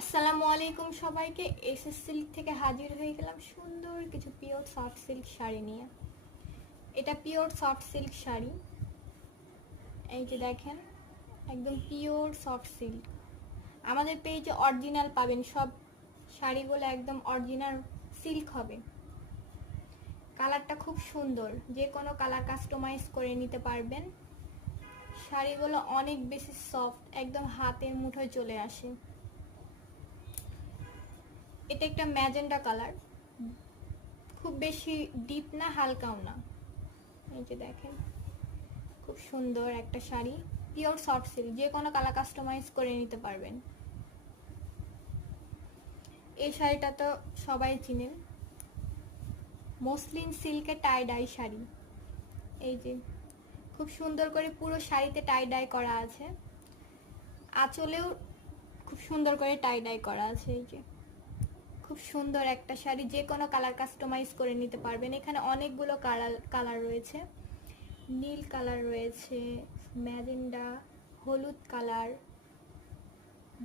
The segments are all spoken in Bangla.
আসসালামু আলাইকুম সবাইকে। এসএস সিল্ক থেকে হাজির হয়ে গেলাম সুন্দর কিছু পিওর সফট সিল্ক শাড়ি নিয়ে। এটা পিওর সফট সিল্ক শাড়ি, এই যে দেখেন, একদম পিওর সফট সিল্ক। আমাদের পেজে অরিজিনাল পাবেন, সব শাড়িগুলো একদম অরিজিনাল সিল্ক হবে। কালারটা খুব সুন্দর, যে কোনো কালার কাস্টমাইজ করে নিতে পারবেন। শাড়িগুলো অনেক বেশি সফট, একদম হাতের মুঠোয় চলে আসে। এটা একটা ম্যাজেন্ডা কালার, খুব বেশি ডিপ না হালকাও না। এই যে দেখেন, খুব সুন্দর একটা শাড়ি, পিওর সফট সিল্ক, যে কোনো কালার কাস্টমাইজ করে নিতে পারবেন। এই শাড়িটা তো সবাই চিনেন, মসলিন সিল্কের টাই ডাই শাড়ি। এই যে খুব সুন্দর করে পুরো শাড়িতে টাই ডাই করা আছে, আঁচলেও খুব সুন্দর করে টাই ডাই করা আছে। এই যে খুব সুন্দর একটা শাড়ি, যে কোনো কালার কাস্টমাইজ করে নিতে পারবেন। এখানে অনেকগুলো কালার রয়েছে, নীল কালার রয়েছে, ম্যাজেন্ডা, হলুদ কালার,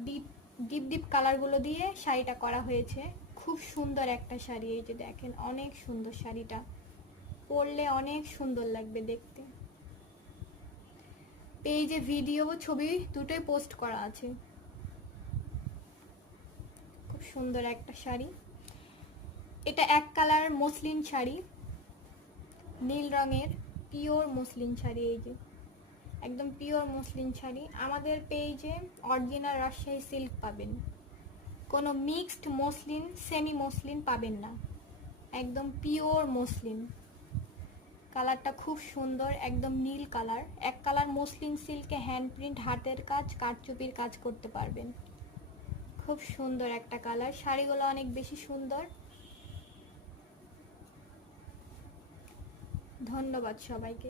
ডিপ ডিপ ডিপ কালারগুলো দিয়ে শাড়িটা করা হয়েছে। খুব সুন্দর একটা শাড়ি, এই যে দেখেন, অনেক সুন্দর শাড়িটা, পরলে অনেক সুন্দর লাগবে দেখতে। পেজে ভিডিও ছবি দুটোই পোস্ট করা আছে। খুব সুন্দর একটা শাড়ি, এটা এক কালার মসলিন শাড়ি, নীল রঙের পিওর মসলিন শাড়ি। এই যে একদম পিওর মসলিন শাড়ি। আমাদের পেজে অরিজিনাল রাজশাহী সিল্ক পাবেন, কোনো মিক্সড মসলিন সেমি মসলিন পাবেন না, একদম পিওর মসলিন। কালারটা খুব সুন্দর, একদম নীল কালার। এক কালার মসলিন সিল্কে হ্যান্ড প্রিন্ট, হাতের কাজ, কারচুপির কাজ করতে পারবেন। খুব সুন্দর একটা কালার, শাড়িগুলো অনেক বেশি সুন্দর। ধন্যবাদ সবাইকে।